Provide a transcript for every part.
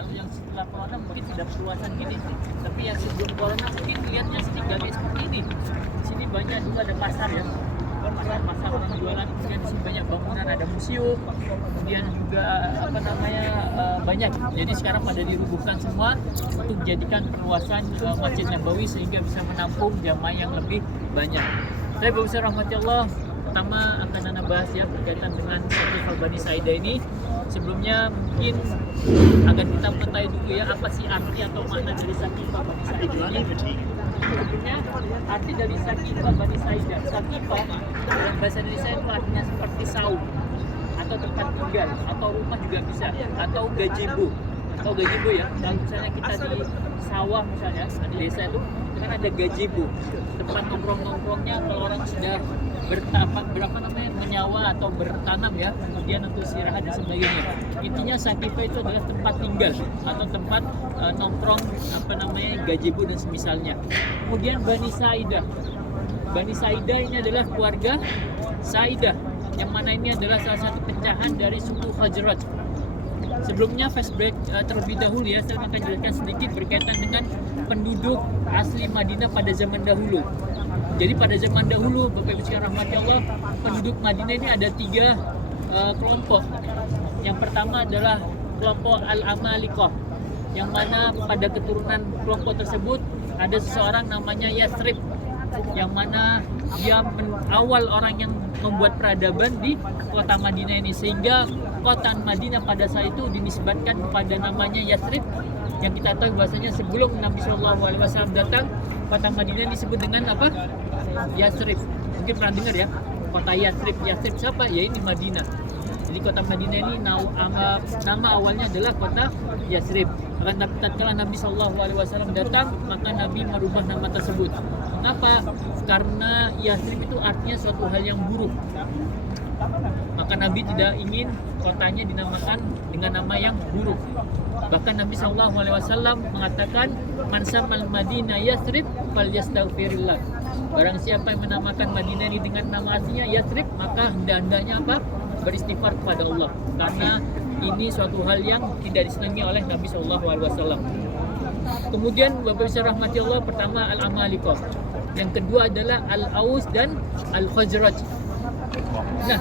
Kalau yang setelah corona mungkin tidak perluasan gini, tapi yang sebelum corona mungkin lihatnya tinggalnya seperti ini. Di sini banyak juga ada pasar ya, pasar orang jualan, kemudian di sini banyak bangunan, ada museum, kemudian juga banyak. Jadi sekarang pada dirubuhkan semua untuk dijadikan perluasan Masjid Nabawi sehingga bisa menampung jamaah yang lebih banyak. Saya berusaha rahmati Allah. Pertama akan anda bahas ya berkaitan dengan Sakifah Bani Saidah ini. Sebelumnya mungkin agar kita mengetahui dulu ya apa sih arti atau makna dari Sakifah Bani Saidah ini. Sebelumnya arti dari Sakifah Bani Saidah, Sakifah dalam bahasa Indonesia itu artinya seperti saung atau tempat tinggal atau rumah juga bisa, atau gazebo. Atau gazebo ya, kalau misalnya kita di sawah misalnya di desa itu kan ada gazebo, tempat nongkrong-nongkrongnya kalau orang sudah menyawa atau bertanam ya, kemudian untuk istirahat dan sebagainya. Intinya Sakifah itu adalah tempat tinggal atau tempat nongkrong gazebo dan semisalnya. Kemudian Bani Saidah. Bani Saidah ini adalah keluarga Saidah, yang mana ini adalah salah satu pecahan dari suku Khazraj. Sebelumnya flashback terlebih dahulu ya, saya akan jelaskan sedikit berkaitan dengan penduduk asli Madinah pada zaman dahulu. Jadi pada zaman dahulu, Bapak Ibu sekalian rahmati Allah, penduduk Madinah ini ada 3 kelompok. Yang pertama adalah kelompok Al-Amalikah, yang mana pada keturunan kelompok tersebut ada seseorang namanya Yathrib, yang mana dia awal orang yang membuat peradaban di kota Madinah ini, sehingga kota Madinah pada saat itu dinisbatkan kepada namanya Yathrib, yang kita tahu bahwasanya sebelum Nabi SAW datang, kota Madinah disebut dengan apa? Yathrib. Mungkin pernah dengar ya, kota Yathrib. Yathrib siapa? Ya ini Madinah. Jadi kota Madinah ini nama awalnya adalah kota Yathrib. Karena tatkala Nabi SAW datang, maka Nabi merubah nama tersebut. Mengapa? Karena Yathrib itu artinya suatu hal yang buruk. Maka Nabi tidak ingin kotanya dinamakan dengan nama yang buruk. Bahkan Nabi SAW mengatakan, "Man samal Madinah Yathrib falyastaghfirillah." Barang siapa yang menamakan Madinah ini dengan nama aslinya Yathrib, maka hendaknya apa? Beristighfar kepada Allah. Karena ini suatu hal yang tidak disenangi oleh Nabi SAW. Kemudian Bapak bisa rahmati Allah, pertama Al-Amalikah. Yang kedua adalah Al-Aus dan Al-Khazraj. Nah,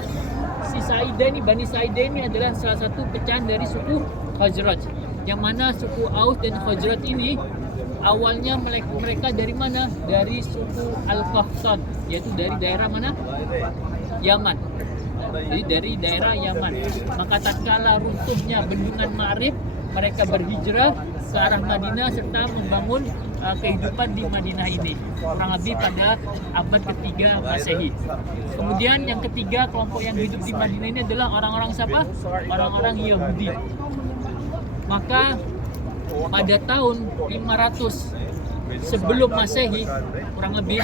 si Saidah ini, Bani Saidah ini adalah salah satu pecahan dari suku Khazraj. Yang mana suku Aus dan Khazraj ini awalnya mereka dari mana? Dari suku Al-Qahtan, yaitu dari daerah mana? Yaman. Jadi dari daerah Yaman. Maka tatkala runtuhnya bendungan Ma'rib, mereka berhijrah ke arah Madinah serta membangun kehidupan di Madinah ini, kurang lebih pada abad ketiga Masehi. Kemudian yang ketiga, kelompok yang hidup di Madinah ini adalah orang-orang siapa? Orang-orang Yahudi. Maka pada tahun 500 sebelum Masehi, kurang lebih,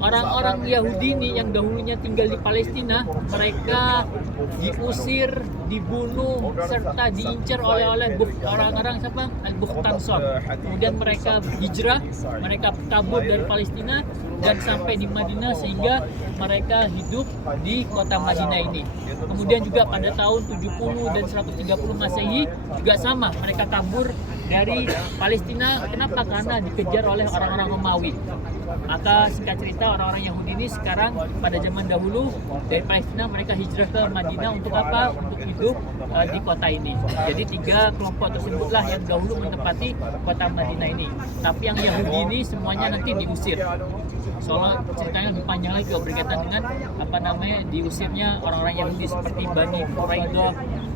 orang-orang Yahudi ini yang dahulunya tinggal di Palestina, mereka diusir, dibunuh, serta diincar oleh orang-orang siapa? Al-Bukhtansor. Kemudian mereka hijrah, mereka kabur dari Palestina dan sampai di Madinah, sehingga mereka hidup di kota Madinah ini. Kemudian juga pada tahun 70 dan 130 Masehi juga sama, mereka kabur dari Palestina. Kenapa? Karena dikejar oleh orang-orang Romawi. Maka singkat cerita, orang-orang Yahudi ini sekarang pada zaman dahulu dari Palestina mereka hijrah ke Madinah untuk apa? Untuk hidup di kota ini. Jadi 3 kelompok tersebutlah yang dahulu menempati kota Madinah ini. Tapi yang Yahudi ini semuanya nanti diusir. Soalnya ceritanya lebih panjang lagi berkaitan dengan diusirnya orang-orang Yahudi seperti Bani Quraidah,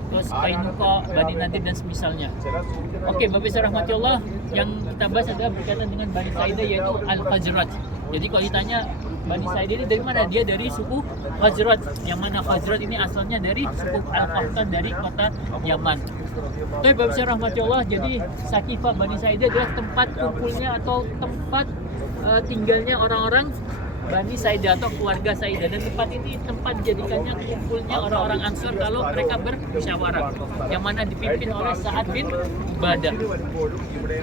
terus Qainuqa, Bani Nadir dan semisalnya. Oke, Bapak Ibu rahmati Allah, yang kita bahas adalah berkaitan dengan Bani Saidah, yaitu Al-Khazraj. Jadi kalau ditanya Bani Saidah ini dari mana? Dia dari suku Khazraj, yang mana Khazraj ini asalnya dari suku Al-Qahtan dari kota Yaman. Oke, Bapak Ibu rahmati Allah, jadi Sakifah Bani Saidah adalah tempat kumpulnya atau tempat tinggalnya orang-orang Bani Saidah atau keluarga Saidah, dan tempat ini tempat dijadikannya kumpulnya orang-orang Ansor kalau mereka bermusyawarah, yang mana dipimpin oleh Sa'ad bin Ubadah.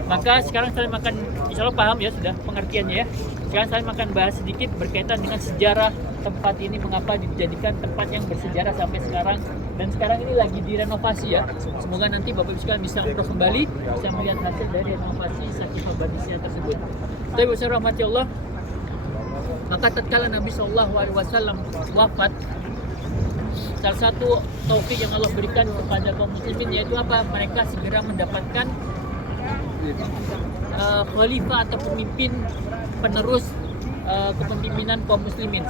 Maka sekarang saya akan, insya Allah paham ya sudah pengertiannya ya. Sekarang saya akan bahas sedikit berkaitan dengan sejarah tempat ini, mengapa dijadikan tempat yang bersejarah sampai sekarang dan sekarang ini lagi direnovasi ya. Semoga nanti Bapak Ibu sekalian bisa umroh kembali, bisa melihat hasil dari renovasi Sakifah Bani Sa'id tersebut. Tapi besar rahmati Allah, maka tatkala Nabi SAW wafat, salah satu taufik yang Allah berikan kepada kaum muslimin yaitu apa? Mereka segera mendapatkan khalifah atau pemimpin penerus kepemimpinan kaum muslimin.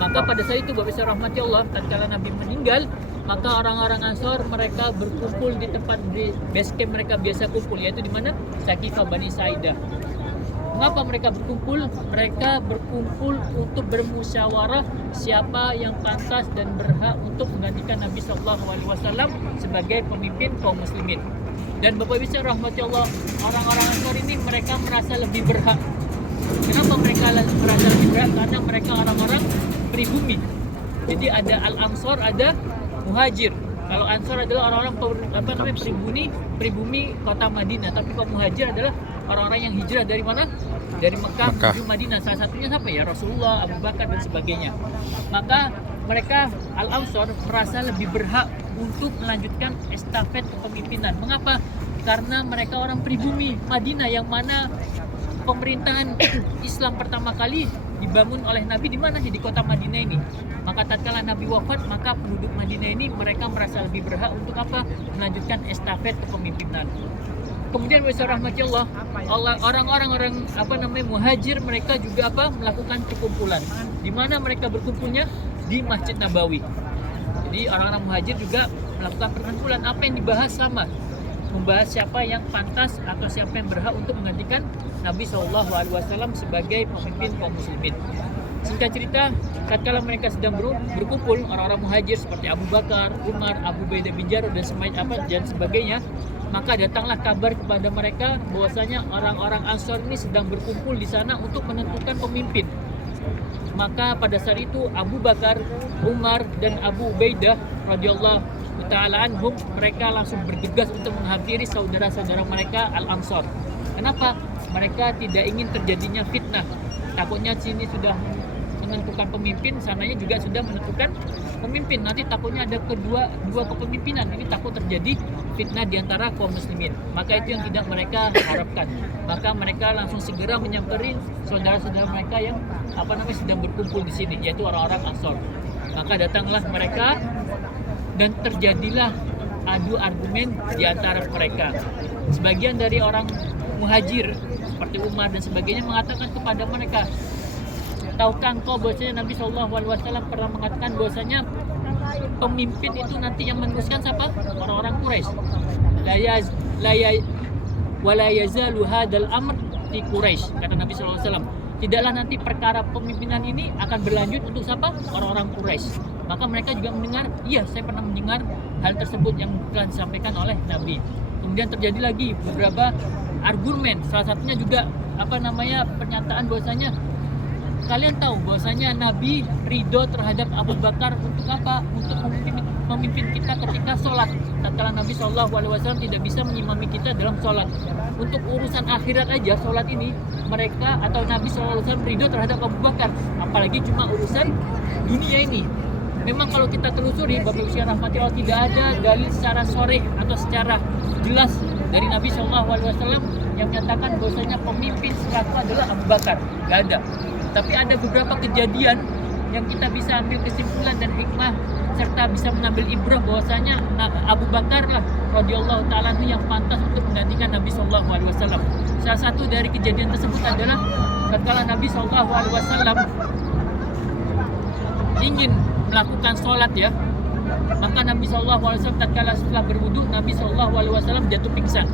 Maka pada saat itu Bapak Ibu rahmati Allah, tatkala Nabi meninggal, maka orang-orang Ansor mereka berkumpul di tempat di base camp mereka biasa kumpul, yaitu di mana? Sakifah Bani Sa'idah. Mengapa mereka berkumpul? Mereka berkumpul untuk bermusyawarah siapa yang pantas dan berhak untuk menggantikan Nabi SAW sebagai pemimpin kaum muslimin. Dan Bapak Ibu rahmati Allah, orang-orang Ansor ini mereka merasa lebih berhak. Kenapa mereka merasa lebih berhak? Karena mereka orang-orang pribumi. Jadi ada Al-Ansor, ada Muhajir. Kalau Ansor adalah orang-orang pribumi kota Madinah, tapi kaum Muhajir adalah orang-orang yang hijrah dari mana? Dari Mekah menuju Madinah. Salah satunya siapa ya? Rasulullah, Abu Bakar dan sebagainya. Maka mereka Al-Ansor merasa lebih berhak untuk melanjutkan estafet kepemimpinan. Mengapa? Karena mereka orang pribumi Madinah yang mana pemerintahan Islam pertama kali dibangun oleh Nabi di mana sih? Di kota Madinah ini. Maka tatkala Nabi wafat, maka penduduk Madinah ini mereka merasa lebih berhak untuk apa? Melanjutkan estafet kepemimpinan. Kemudian besar rahmati Allah, orang-orang Muhajir mereka juga apa? Melakukan perkumpulan. Di mana mereka berkumpulnya? Di Masjid Nabawi. Jadi orang-orang Muhajir juga melakukan perkumpulan. Apa yang dibahas sama? Membahas siapa yang pantas atau siapa yang berhak untuk menggantikan Nabi SAW sebagai pemimpin kaum muslimin. Singkat cerita, tatkala mereka sedang berkumpul, orang-orang Muhajir seperti Abu Bakar, Umar, Abu Ubaidah bin Jarrah dan sebagainya, maka datanglah kabar kepada mereka bahwasanya orang-orang Ansor ini sedang berkumpul di sana untuk menentukan pemimpin. Maka pada saat itu Abu Bakar, Umar dan Abu Ubaidah radhiyallahu ta'ala anhum mereka langsung bergegas untuk menghampiri saudara-saudara mereka Al-Ansor. Kenapa? Mereka tidak ingin terjadinya fitnah. Takutnya sini sudah menentukan pemimpin, sananya juga sudah menentukan pemimpin. Nanti takutnya ada dua kepemimpinan. Ini takut terjadi fitnah di antara kaum muslimin. Maka itu yang tidak mereka harapkan. Maka mereka langsung segera menyamperin saudara-saudara mereka yang sedang berkumpul di sini, yaitu orang-orang Ansor. Maka datanglah mereka dan terjadilah adu argumen di antara mereka. Sebagian dari orang Muhajir seperti Umar dan sebagainya mengatakan kepada mereka, tahukah engkau bahwasanya Nabi SAW pernah mengatakan bahwasanya pemimpin itu nanti yang meneruskan siapa? Orang-orang Quraisy. La yazalu hadzal amr fi Quraisy, kata Nabi SAW. Tidaklah nanti perkara pemimpinan ini akan berlanjut untuk siapa? Orang-orang Quraisy. Maka mereka juga mendengar, iya saya pernah mendengar hal tersebut yang telah disampaikan oleh Nabi. Kemudian terjadi lagi beberapa argumen, salah satunya juga pernyataan bahwasanya kalian tahu bahwasanya Nabi ridho terhadap Abu Bakar untuk apa? Untuk memimpin kita ketika sholat. Tatkala Nabi SAW tidak bisa mengimami kita dalam sholat. Untuk urusan akhirat aja sholat ini mereka atau Nabi SAW ridho terhadap Abu Bakar. Apalagi cuma urusan dunia ini. Memang kalau kita telusuri Bapak Ibu rahmati Allah, tidak ada dalil secara sharih atau secara jelas dari Nabi SAW yang menyatakan bahwasanya pemimpin setelah adalah Abu Bakar. Gak ada. Tapi ada beberapa kejadian yang kita bisa ambil kesimpulan dan hikmah serta bisa mengambil ibrah bahwasanya Abu Bakar lah radhiyallahu ta'ala yang pantas untuk menggantikan Nabi SAW. Salah satu dari kejadian tersebut adalah tatkala Nabi SAW ingin melakukan sholat ya, maka Nabi SAW tatkala setelah berwudu Nabi SAW jatuh pingsan.